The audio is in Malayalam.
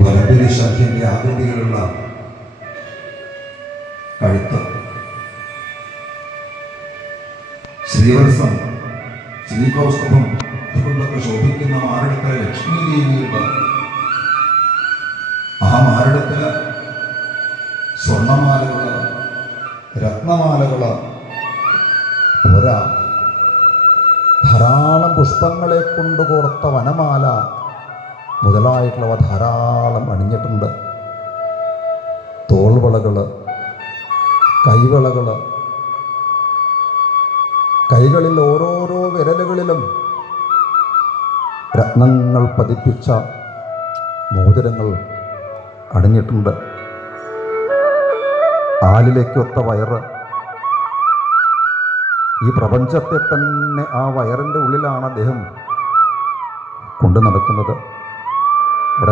വലമ്പരി ശാഖ്യന്റെ ആകൃതിയിലുള്ള കഴുത്ത്, ശ്രീവത്സം, ശ്രീകൗസ്തുഭം ഇതുകൊണ്ടൊക്കെ ശോഭിക്കുന്ന മാറിടത്തിലെ ലക്ഷ്മി ദേവിയുടെ ആ മാറിടത്തില് സ്വർണമാലകള്, രത്നമാലകള് പോരാ, ധാരാളം പുഷ്പങ്ങളെ കൊണ്ട് കോർത്ത വനമാല മുതലായിട്ടുള്ളവ ധാരാളം അണിഞ്ഞിട്ടുണ്ട്. തോൾവളകള്, കൈവളകള്, കൈകളിൽ ഓരോരോ വിരലുകളിലും രത്നങ്ങൾ പതിപ്പിച്ച മോതിരങ്ങൾ അണിഞ്ഞിട്ടുണ്ട്. ആലിലേക്കൊത്ത വയറ്, ഈ പ്രപഞ്ചത്തെ തന്നെ ആ വയറിൻ്റെ ഉള്ളിലാണ് അദ്ദേഹം കൊണ്ടു നടക്കുന്നത്.